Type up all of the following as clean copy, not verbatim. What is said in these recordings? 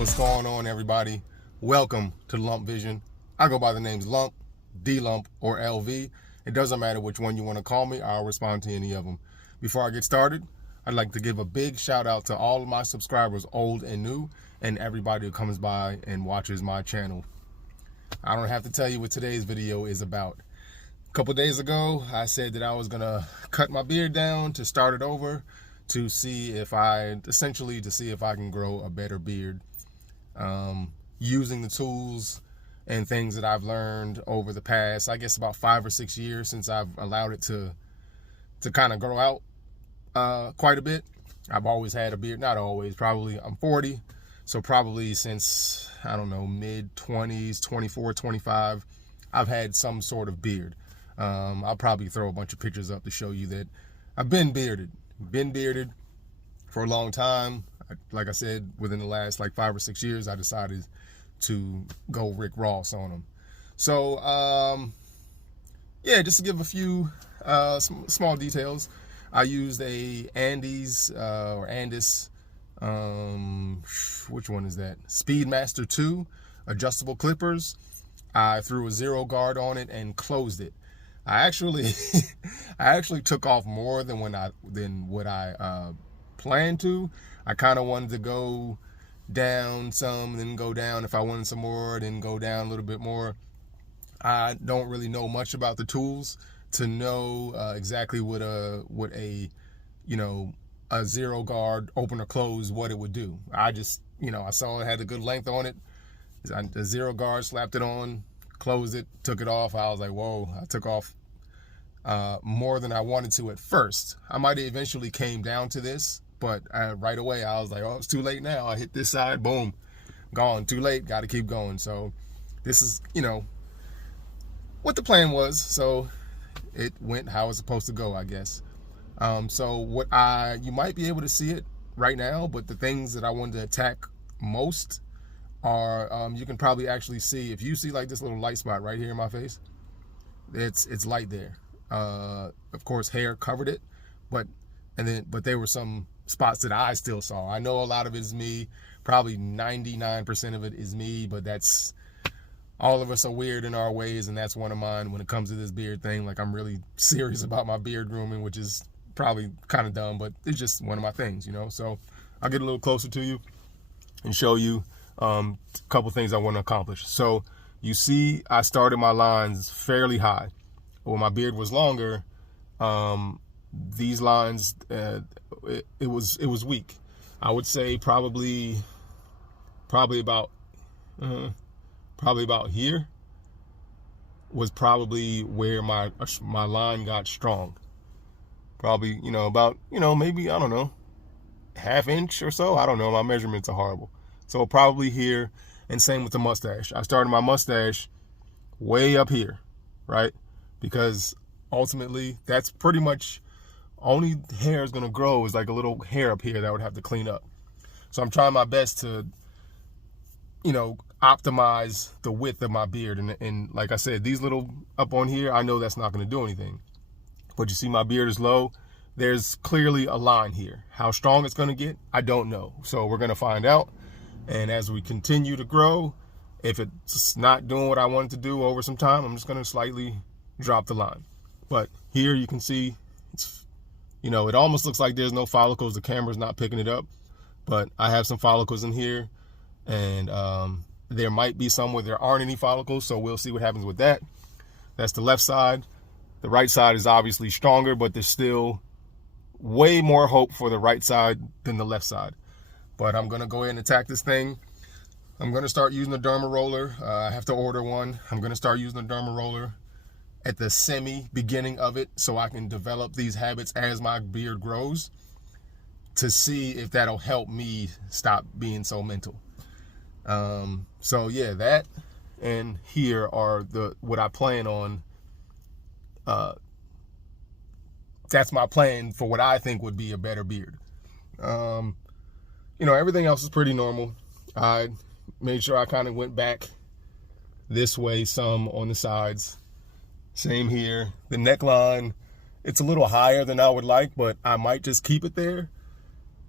What's going on, everybody? Welcome to Lump Vision. I go by the names Lump, D-Lump, or LV. It doesn't matter which one you want to call me. I'll respond to any of them. Before I get started, I'd like to give a big shout out to all of my subscribers, old and new, and everybody who comes by and watches my channel. I don't have to tell you what today's video is about. A couple days ago, I said that I was going to cut my beard down to start it over to see if I can grow a better beard. Using the tools and things that I've learned over the past, I guess about 5 or 6 years since I've allowed it to kind of grow out quite a bit. I've always had a beard, not always, probably I'm 40, so probably since, I don't know, mid-20s, 24, 25, I've had some sort of beard. I'll probably throw a bunch of pictures up to show you that I've been bearded for a long time. Like I said, within the last 5 or 6 years, I decided to go Rick Ross on them. So, yeah, just to give a few small details, I used a Andis, which one is that? Speedmaster 2 adjustable clippers. I threw a zero guard on it and closed it. I actually took off more than what I planned to. I kind of wanted to go down some, then go down if I wanted some more, then go down a little bit more. I don't really know much about the tools to know exactly what a zero guard open or close, what it would do. I just, I saw it had a good length on it. The zero guard, slapped it on, closed it, took it off. I was like, whoa, I took off more than I wanted to at first. I might have eventually came down to this, but right away I was like, oh, it's too late now. I hit this side, boom, gone, too late, got to keep going. So this is, what the plan was. So it went how it's supposed to go, I guess. So you might be able to see it right now, but the things that I wanted to attack most are, you can probably actually see, if you see this little light spot right here in my face, it's light there. Of course, hair covered it, but there were some spots that I still saw. I know a lot of it is me, probably 99% of it is me, but that's, all of us are weird in our ways, and that's one of mine when it comes to this beard thing. I'm really serious about my beard grooming, which is probably kind of dumb, but it's just one of my things, So I'll get a little closer to you and show you a couple things I want to accomplish. So you see, I started my lines fairly high. When my beard was longer, these lines, it was weak. I would say probably about here was probably where my line got strong. Probably, about, maybe, I don't know, ½ inch or so. I don't know. My measurements are horrible. So probably here, and same with the mustache. I started my mustache way up here, right? Because ultimately, that's pretty much only hair is going to grow is a little hair up here that I would have to clean up. So I'm trying my best to, optimize the width of my beard. And like I said, these little up on here, I know that's not going to do anything. But you see my beard is low. There's clearly a line here. How strong it's going to get, I don't know. So we're going to find out. And as we continue to grow, if it's not doing what I want it to do over some time, I'm just going to slightly drop the line. But here you can see, it's, it almost looks like there's no follicles. The camera's not picking it up, but I have some follicles in here, and there might be some where there aren't any follicles. So we'll see what happens with that. That's the left side. The right side is obviously stronger, but there's still way more hope for the right side than the left side. But I'm going to go ahead and attack this thing. I'm going to start using the derma roller. I have to order one. I'm going to start using the derma roller at the beginning of it, so I can develop these habits as my beard grows, to see if that'll help me stop being so mental. So yeah, that and here are what I plan on. That's my plan for what I think would be a better beard. Everything else is pretty normal. I made sure I kind of went back this way some on the sides. Same here. The neckline, it's a little higher than I would like, but I might just keep it there,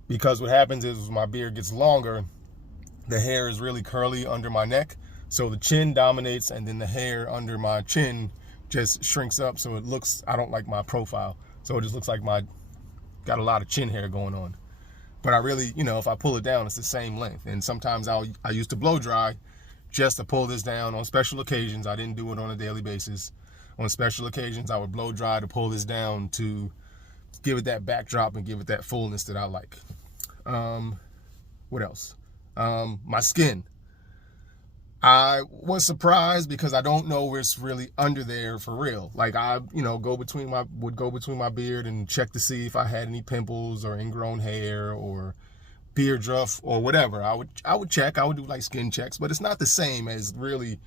because what happens is my beard gets longer, the hair is really curly under my neck. So the chin dominates, and then the hair under my chin just shrinks up. So it looks, I don't like my profile. So it just looks like got a lot of chin hair going on. But I really, if I pull it down, it's the same length. And sometimes I used to blow dry just to pull this down on special occasions. I didn't do it on a daily basis. On special occasions, I would blow dry to pull this down to give it that backdrop and give it that fullness that I like. What else? My skin. I was surprised because I don't know where it's really under there for real. Like I, would go between my beard and check to see if I had any pimples or ingrown hair or beard rough or whatever. I would check. I would do like skin checks, but it's not the same as really.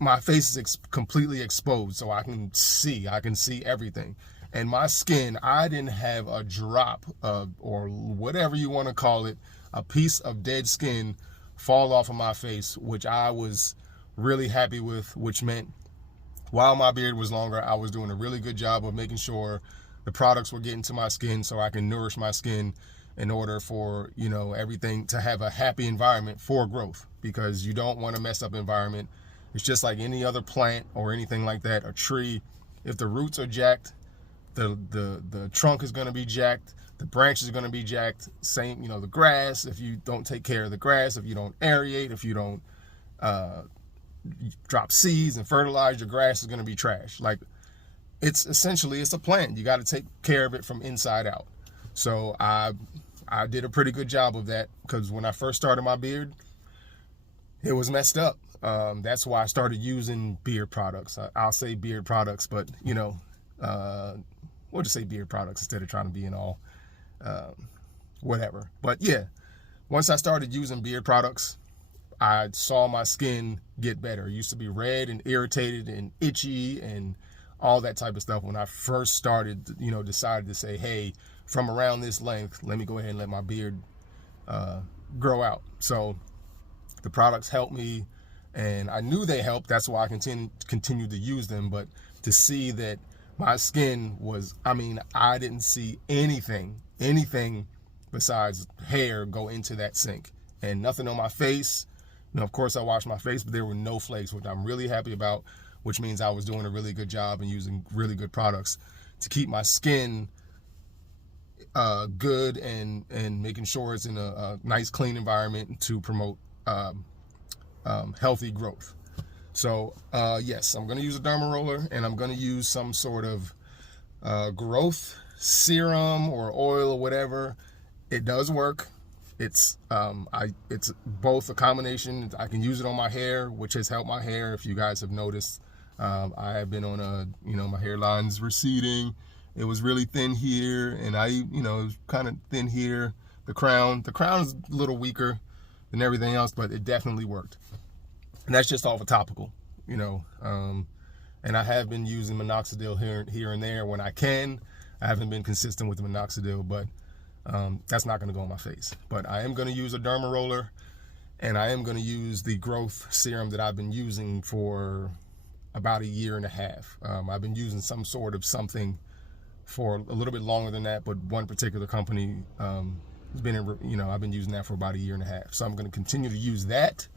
My face is completely exposed, so I can see everything. And my skin, I didn't have a drop of, or whatever you want to call it, a piece of dead skin fall off of my face, which I was really happy with, which meant while my beard was longer, I was doing a really good job of making sure the products were getting to my skin so I can nourish my skin in order for, everything to have a happy environment for growth, because you don't want a messed up environment. It's just like any other plant or anything like that, a tree. If the roots are jacked, the trunk is going to be jacked, the branches are going to be jacked. Same, the grass, if you don't take care of the grass, if you don't aerate, if you don't drop seeds and fertilize, your grass is going to be trash. Like, it's a plant. You got to take care of it from inside out. So I did a pretty good job of that, because when I first started my beard, it was messed up. That's why I started using beard products. I'll say beard products, but we'll just say beard products instead of trying to be in all whatever. But yeah, once I started using beard products, I saw my skin get better. It used to be red and irritated and itchy and all that type of stuff. When I first started, decided to say, hey, from around this length, let me go ahead and let my beard grow out. So the products helped me, and I knew they helped. That's why I continued to use them. But to see that my skin was, I didn't see anything besides hair go into that sink, and nothing on my face. Of course I washed my face, but there were no flakes, which I'm really happy about, which means I was doing a really good job and using really good products to keep my skin good and making sure it's in a nice, clean environment to promote healthy growth. So yes, I'm going to use a derma roller, and I'm going to use some sort of growth serum or oil or whatever. It does work. It's both a combination. I can use it on my hair, which has helped my hair. If you guys have noticed, I have been on my hairline's receding. It was really thin here, and it was kind of thin here. The crown is a little weaker than everything else, but it definitely worked. And that's just off a topical, and I have been using minoxidil here and there when I can. I haven't been consistent with the minoxidil, but that's not going to go on my face. But I am going to use a derma roller, and I am going to use the growth serum that I've been using for about a year and a half. I've been using some sort of something for a little bit longer than that, but one particular company has been, I've been using that for about a year and a half. So I'm going to continue to use that.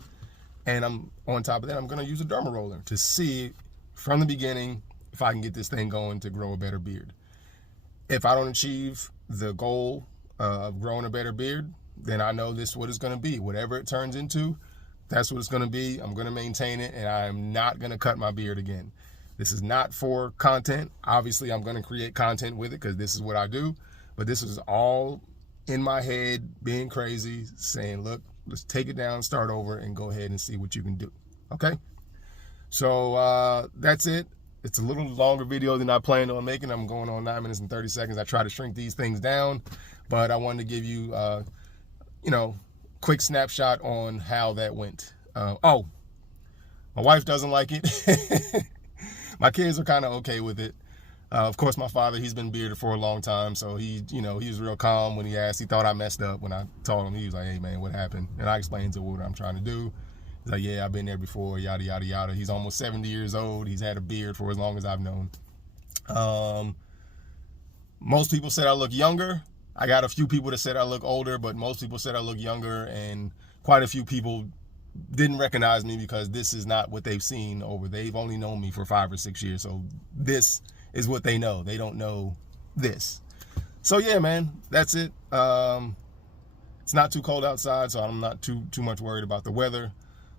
And on top of that, I'm going to use a derma roller to see from the beginning if I can get this thing going to grow a better beard. If I don't achieve the goal of growing a better beard, then I know this is what it's going to be. Whatever it turns into, that's what it's going to be. I'm going to maintain it, and I'm not going to cut my beard again. This is not for content. Obviously, I'm going to create content with it because this is what I do. But this is all in my head, being crazy, saying, look, let's take it down, start over, and go ahead and see what you can do. Okay? So that's it. It's a little longer video than I planned on making. I'm going on 9 minutes and 30 seconds. I try to shrink these things down, but I wanted to give you, quick snapshot on how that went. My wife doesn't like it. My kids are kind of okay with it. Of course, my father, he's been bearded for a long time, so he was real calm when he asked. He thought I messed up when I told him. He was like, hey, man, what happened? And I explained to him what I'm trying to do. He's like, yeah, I've been there before, yada, yada, yada. He's almost 70 years old. He's had a beard for as long as I've known. Most people said I look younger. I got a few people that said I look older, but most people said I look younger, and quite a few people didn't recognize me because this is not what they've seen over. They've only known me for 5 or 6 years, so this is what they know. They don't know this. So yeah, man, that's it. It's not too cold outside, so I'm not too much worried about the weather.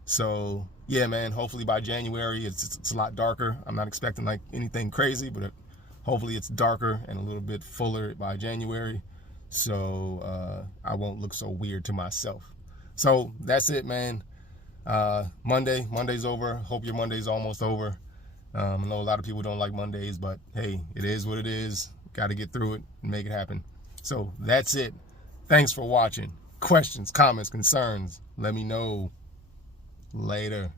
So yeah, man, hopefully by January it's a lot darker. I'm not expecting like anything crazy, but hopefully it's darker and a little bit fuller by January, so I won't look so weird to myself. So that's it, man. Monday's over. Hope your Monday's almost over. I know a lot of people don't like Mondays, but hey, it is what it is. Got to get through it and make it happen. So that's it. Thanks for watching. Questions, comments, concerns, let me know. Later.